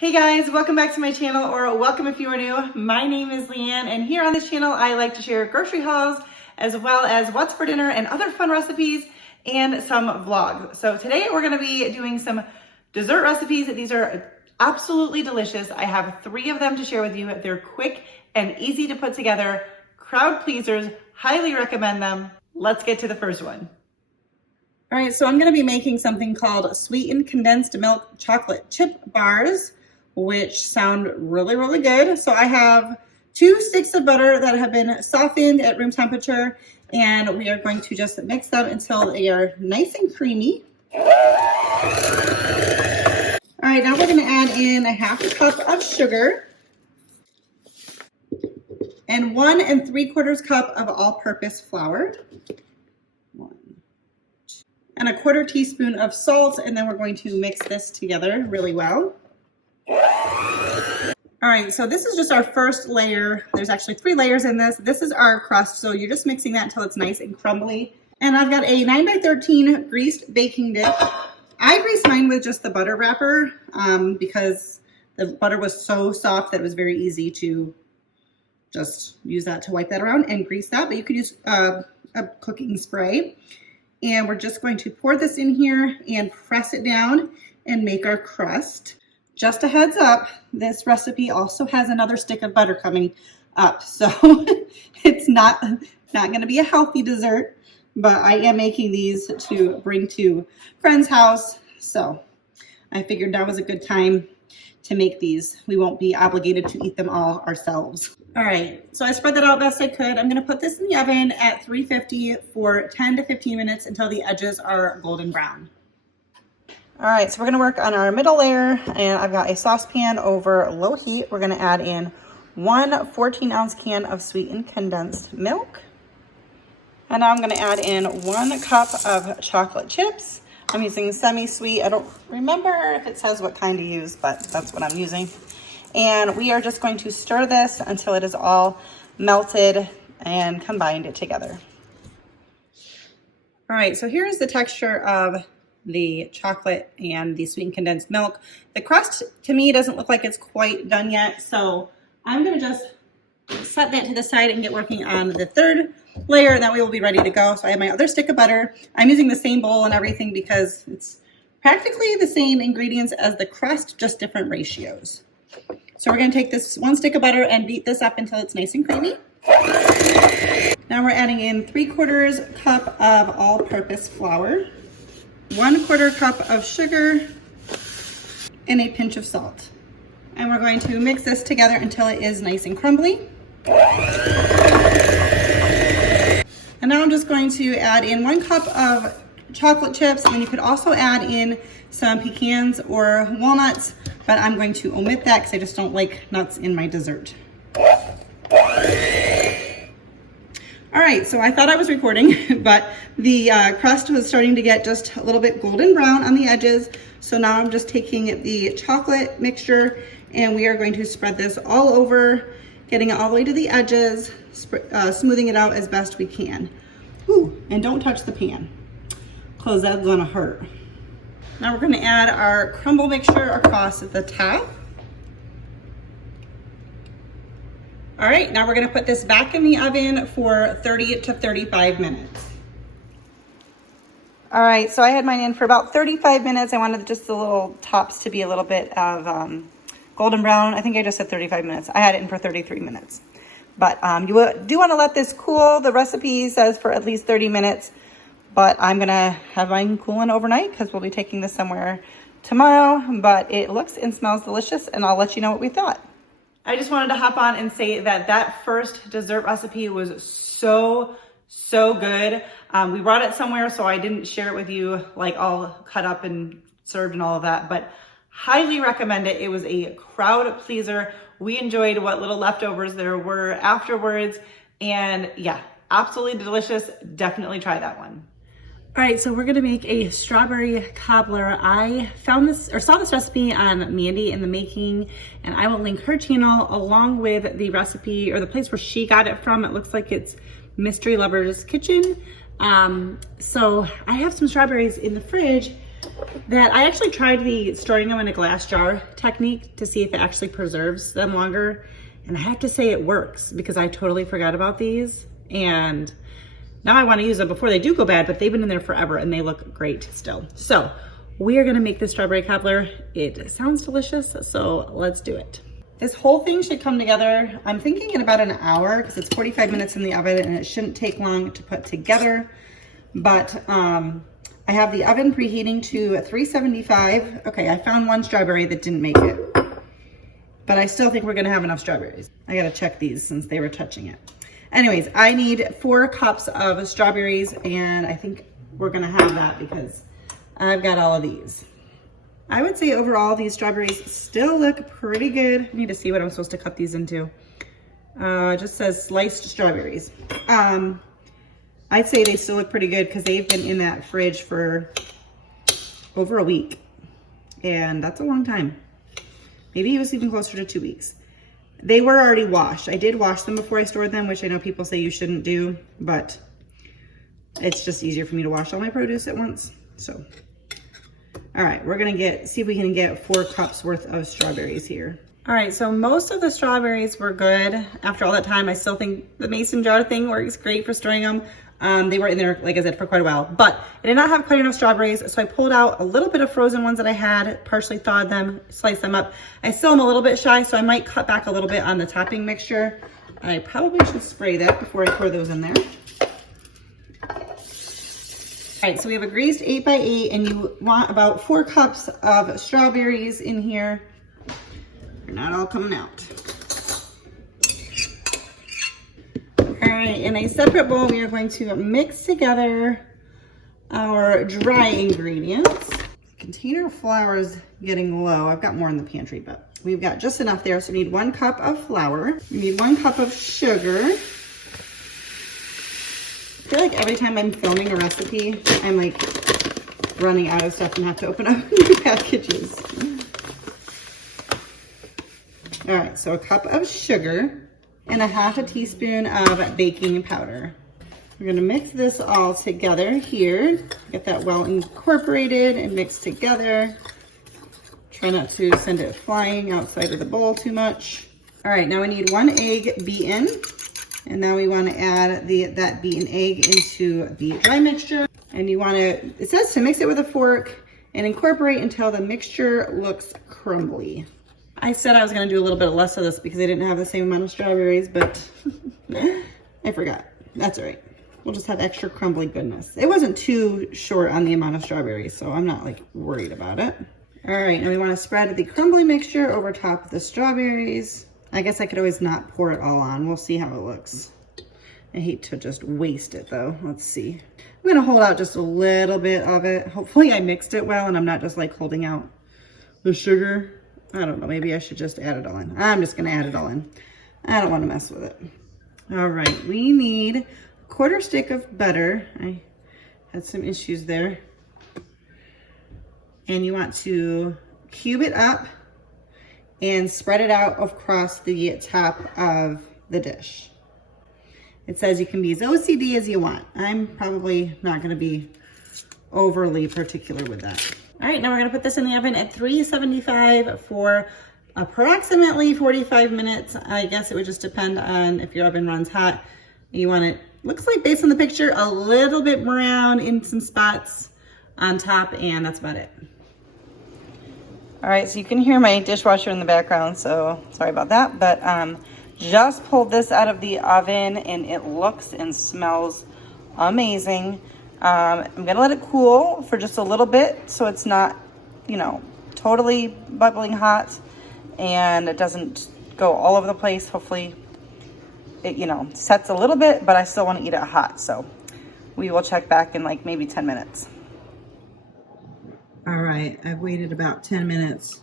Hey guys, welcome back to my channel, or welcome if you are new. My name is Leanne, and here on this channel I like to share grocery hauls as well as what's for dinner and other fun recipes and some vlogs. So today we're going to be doing some dessert recipes. These are absolutely delicious. I have 3 of them to share with you. They're quick and easy to put together, crowd pleasers, highly recommend them. Let's get to the first one. All right, so I'm going to be making something called Sweetened Condensed Milk Chocolate Chip Bars, which sound really, really good. So I have 2 sticks of butter that have been softened at room temperature, and we are going to just mix them until they are nice and creamy. All right, now we're going to add in a 1/2 cup of sugar and 1 3/4 cup of all-purpose flour, and a 1/4 teaspoon of salt, and then we're going to mix this together really well. All right, so this is just our first layer. There's actually 3 layers in this. This is our crust, so you're just mixing that until it's nice and crumbly. And I've got a 9x13 greased baking dish. I greased mine with just the butter wrapper because the butter was so soft that it was very easy to just use that to wipe that around and grease that, but you could use a cooking spray. And we're just going to pour this in here and press it down and make our crust. Just a heads up, this recipe also has another stick of butter coming up, so it's not going to be a healthy dessert, but I am making these to bring to friend's house, so I figured that was a good time to make these. We won't be obligated to eat them all ourselves. All right, so I spread that out best I could. I'm going to put this in the oven at 350 for 10 to 15 minutes until the edges are golden brown. All right, so we're gonna work on our middle layer, and I've got a saucepan over low heat. We're gonna add in 1 14-ounce can of sweetened condensed milk. And now I'm gonna add in 1 cup of chocolate chips. I'm using semi-sweet. I don't remember if it says what kind to use, but that's what I'm using. And we are just going to stir this until it is all melted and combined together. All right, so here's the texture of the chocolate and the sweetened condensed milk. The crust to me doesn't look like it's quite done yet, so I'm going to just set that to the side and get working on the 3rd layer, and then we will be ready to go. So I have my other stick of butter. I'm using the same bowl and everything because it's practically the same ingredients as the crust, just different ratios. So we're going to take this 1 stick of butter and beat this up until it's nice and creamy. Now we're adding in 3/4 cup of all-purpose flour, 1/4 cup of sugar, and a pinch of salt. And we're going to mix this together until it is nice and crumbly. And now I'm just going to add in 1 cup of chocolate chips, and you could also add in some pecans or walnuts, but I'm going to omit that because I just don't like nuts in my dessert. All right, so I thought I was recording, but the crust was starting to get just a little bit golden brown on the edges. So now I'm just taking the chocolate mixture, and we are going to spread this all over, getting it all the way to the edges, smoothing it out as best we can. Ooh, and don't touch the pan, because that's gonna hurt. Now we're gonna add our crumble mixture across the top. All right, now we're gonna put this back in the oven for 30 to 35 minutes. All right, so I had mine in for about 35 minutes. I wanted just the little tops to be a little bit of golden brown. I think I just said 35 minutes. I had it in for 33 minutes. But you do wanna let this cool. The recipe says for at least 30 minutes, but I'm gonna have mine cooling overnight because we'll be taking this somewhere tomorrow, but it looks and smells delicious, and I'll let you know what we thought. I just wanted to hop on and say that that first dessert recipe was so good. We brought it somewhere, so I didn't share it with you like all cut up and served and all of that, but highly recommend it. It was a crowd pleaser. We enjoyed what little leftovers there were afterwards, and yeah, absolutely delicious. Definitely try that one. All right, so we're gonna make a strawberry cobbler. I found this or saw this recipe on Mandy in the Making, and I will link her channel along with the recipe or the place where she got it from. It looks like it's Mystery Lover's Kitchen. So I have some strawberries in the fridge, that I actually tried the storing them in a glass jar technique to see if it actually preserves them longer. And I have to say it works because I totally forgot about these. And now I want to use them before they do go bad, but they've been in there forever and they look great still. So we are going to make this strawberry cobbler. It sounds delicious, so let's do it. This whole thing should come together, I'm thinking in about an hour because it's 45 minutes in the oven and it shouldn't take long to put together. But I have the oven preheating to 375. Okay, I found one strawberry that didn't make it, but I still think we're gonna have enough strawberries. I gotta check these since they were touching it. Anyways, I need 4 cups of strawberries and I think we're gonna have that because I've got all of these. I would say overall these strawberries still look pretty good. I need to see what I'm supposed to cut these into. It just says sliced strawberries. I'd say they still look pretty good because they've been in that fridge for over a week. And that's a long time. Maybe it was even closer to 2 weeks. They were already washed. I did wash them before I stored them, which I know people say you shouldn't do, but it's just easier for me to wash all my produce at once. So, all right, we're gonna see if we can get 4 cups worth of strawberries here. All right, so most of the strawberries were good. After all that time, I still think the mason jar thing works great for storing them. They were in there, like I said, for quite a while, but I did not have quite enough strawberries, so I pulled out a little bit of frozen ones that I had, partially thawed them, sliced them up. I still am a little bit shy, so I might cut back a little bit on the topping mixture. I probably should spray that before I pour those in there. All right, so we have a greased 8x8, and you want about 4 cups of strawberries in here. They're not all coming out. All right, in a separate bowl, we are going to mix together our dry ingredients. The container of flour is getting low. I've got more in the pantry, but we've got just enough there. So we need 1 cup of flour. We need 1 cup of sugar. I feel like every time I'm filming a recipe, I'm like running out of stuff and have to open up new packages. All right, so a cup of sugar and a 1/2 teaspoon of baking powder. We're gonna mix this all together here. Get that well incorporated and mixed together. Try not to send it flying outside of the bowl too much. All right, now we need 1 egg beaten. And now we wanna add that beaten egg into the dry mixture. And you wanna, it says to mix it with a fork and incorporate until the mixture looks crumbly. I said I was gonna do a little bit less of this because I didn't have the same amount of strawberries, but I forgot. That's all right. We'll just have extra crumbly goodness. It wasn't too short on the amount of strawberries, so I'm not like worried about it. All right, now we wanna spread the crumbly mixture over top of the strawberries. I guess I could always not pour it all on. We'll see how it looks. I hate to just waste it though. Let's see. I'm gonna hold out just a little bit of it. Hopefully I mixed it well and I'm not just like holding out the sugar. I don't know, maybe I should just add it all in. I'm just gonna add it all in. I don't wanna mess with it. All right, we need a 1/4 stick of butter. I had some issues there. And you want to cube it up and spread it out across the top of the dish. It says you can be as OCD as you want. I'm probably not gonna be overly particular with that. All right, now we're gonna put this in the oven at 375 for approximately 45 minutes. I guess it would just depend on if your oven runs hot. You want it, looks like based on the picture, a little bit brown in some spots on top, and that's about it. All right, so you can hear my dishwasher in the background, so sorry about that, but just pulled this out of the oven and it looks and smells amazing. I'm gonna let it cool for just a little bit so it's not, you know, totally bubbling hot and it doesn't go all over the place. Hopefully it, you know, sets a little bit, but I still wanna eat it hot, so we will check back in like maybe 10 minutes. All right, I've waited about 10 minutes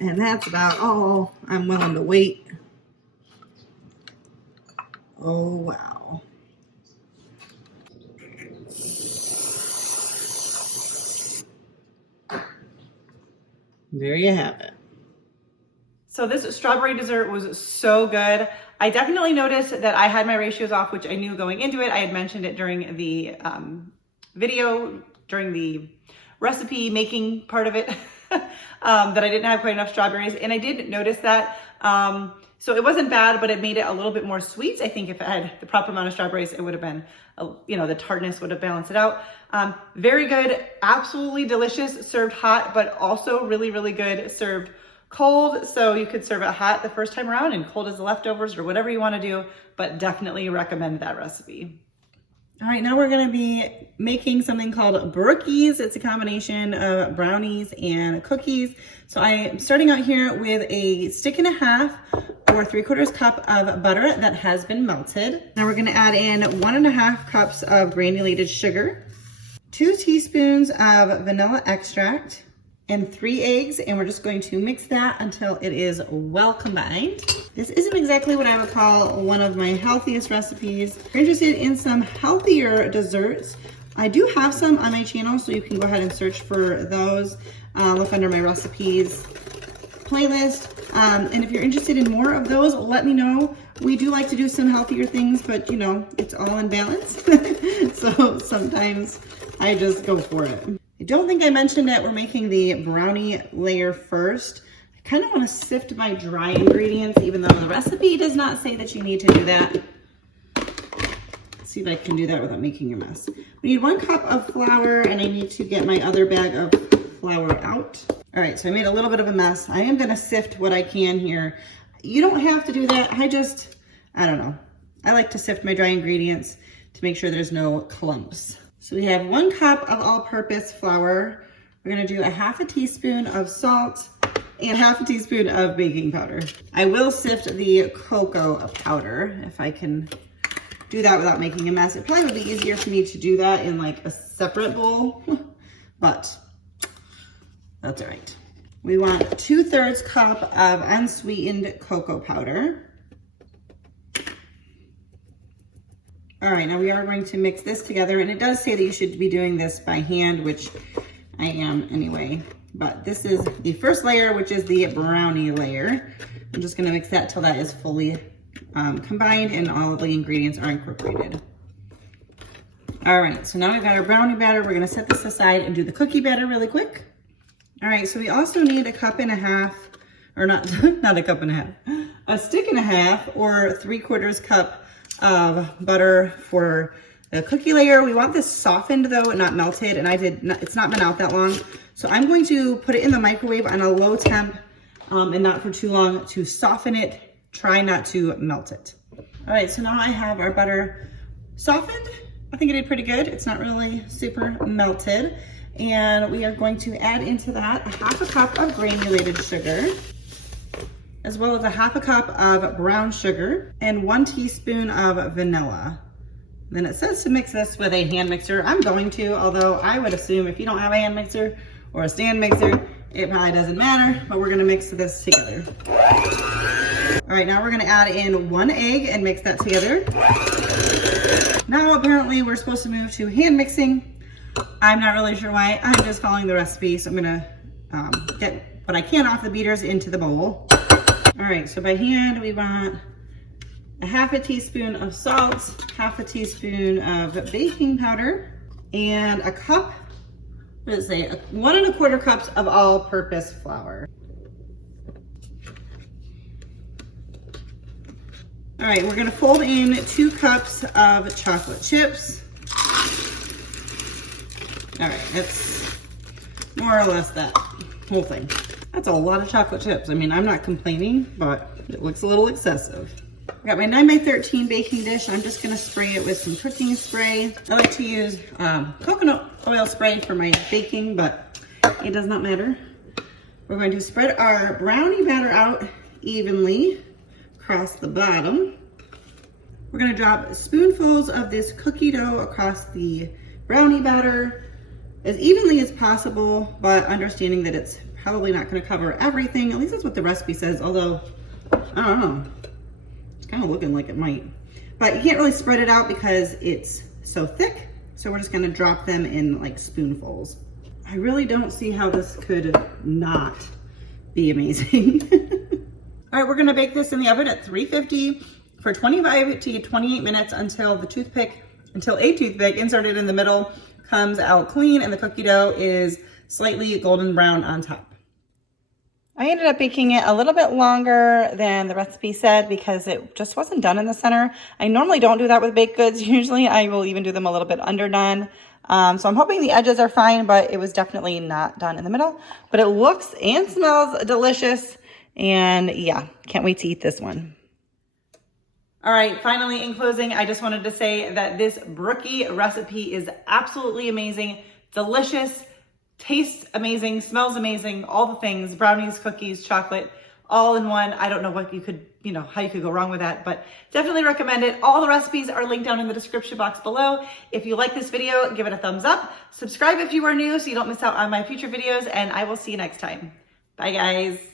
and that's about all I'm willing to wait. Oh, wow. There you have it. So this strawberry dessert was so good. I definitely noticed that I had my ratios off, which I knew going into it. I had mentioned it during the video, during the recipe making part of it that I didn't have quite enough strawberries. And I did notice that. So it wasn't bad, but it made it a little bit more sweet. I think if it had the proper amount of strawberries, it would have been, you know, the tartness would have balanced it out. Very good, absolutely delicious, served hot, but also really, really good served cold. So you could serve it hot the first time around and cold as the leftovers or whatever you want to do, but definitely recommend that recipe. All right, now we're gonna be making something called Brookies. It's a combination of brownies and cookies. So I'm starting out here with a 1.5 stick or 3/4 cup of butter that has been melted. Now we're gonna add in 1.5 cups of granulated sugar, 2 teaspoons of vanilla extract, and 3 eggs, and we're just going to mix that until it is well combined. This isn't exactly what I would call one of my healthiest recipes. If you're interested in some healthier desserts, I do have some on my channel, so you can go ahead and search for those. Look under my recipes playlist. And if you're interested in more of those, let me know. We do like to do some healthier things, but you know, it's all in balance. So sometimes I just go for it. I don't think I mentioned that we're making the brownie layer first. I kind of want to sift my dry ingredients, even though the recipe does not say that you need to do that. Let's see if I can do that without making a mess. We need 1 cup of flour, and I need to get my other bag of flour out. All right, so I made a little bit of a mess. I am gonna sift what I can here. You don't have to do that. I don't know. I like to sift my dry ingredients to make sure there's no clumps. So we have 1 cup of all-purpose flour. We're gonna do 1/2 teaspoon of salt and 1/2 teaspoon of baking powder. I will sift the cocoa powder if I can do that without making a mess. It probably would be easier for me to do that in like a separate bowl, but that's all right. We want 2/3 cup of unsweetened cocoa powder. All right, now we are going to mix this together, and it does say that you should be doing this by hand, which I am anyway. But this is the first layer, which is the brownie layer. I'm just gonna mix that till that is fully combined and all of the ingredients are incorporated. All right, so now we've got our brownie batter. We're gonna set this aside and do the cookie batter really quick. All right, so we also need 1.5 cups, or not a 1.5 cups, 1.5 sticks or 3/4 cup of butter for the cookie layer. We want this softened though, and not melted, and it's not been out that long. So I'm going to put it in the microwave on a low temp and not for too long to soften it. Try not to melt it. All right, so now I have our butter softened. I think it did pretty good. It's not really super melted. And we are going to add into that 1/2 cup of granulated sugar, as well as 1/2 cup of brown sugar and 1 teaspoon of vanilla. Then it says to mix this with a hand mixer. I'm going to, although I would assume if you don't have a hand mixer or a stand mixer, it probably doesn't matter, but we're gonna mix this together. All right, now we're gonna add in 1 egg and mix that together. Now apparently we're supposed to move to hand mixing. I'm not really sure why. I'm just following the recipe, so I'm gonna get what I can off the beaters into the bowl. All right, so by hand we want 1/2 teaspoon of salt, 1/2 teaspoon of baking powder, and a cup, what does it say? 1 1/4 cups of all-purpose flour. All right, we're gonna fold in 2 cups of chocolate chips. All right, that's more or less that whole thing. That's a lot of chocolate chips. I mean, I'm not complaining, but it looks a little excessive. I got my 9x13 baking dish. I'm just gonna spray it with some cooking spray. I like to use coconut oil spray for my baking, but it does not matter. We're going to spread our brownie batter out evenly across the bottom. We're gonna drop spoonfuls of this cookie dough across the brownie batter as evenly as possible, but understanding that it's probably not gonna cover everything. At least that's what the recipe says, although, I don't know. It's kind of looking like it might. But you can't really spread it out because it's so thick, so we're just gonna drop them in like spoonfuls. I really don't see how this could not be amazing. All right, we're gonna bake this in the oven at 350 for 25 to 28 minutes until a toothpick inserted in the middle comes out clean and the cookie dough is slightly golden brown on top. I ended up baking it a little bit longer than the recipe said because it just wasn't done in the center. I normally don't do that with baked goods. Usually I will even do them a little bit underdone. So I'm hoping the edges are fine, but it was definitely not done in the middle. But it looks and smells delicious. And yeah, can't wait to eat this one. All right, finally in closing, I just wanted to say that this Brookie recipe is absolutely amazing, delicious, tastes amazing, smells amazing, all the things, brownies, cookies, chocolate, all in one. I don't know what you could, how you could go wrong with that, but definitely recommend it. All the recipes are linked down in the description box below. If you like this video, give it a thumbs up. Subscribe if you are new so you don't miss out on my future videos, and I will see you next time. Bye, guys.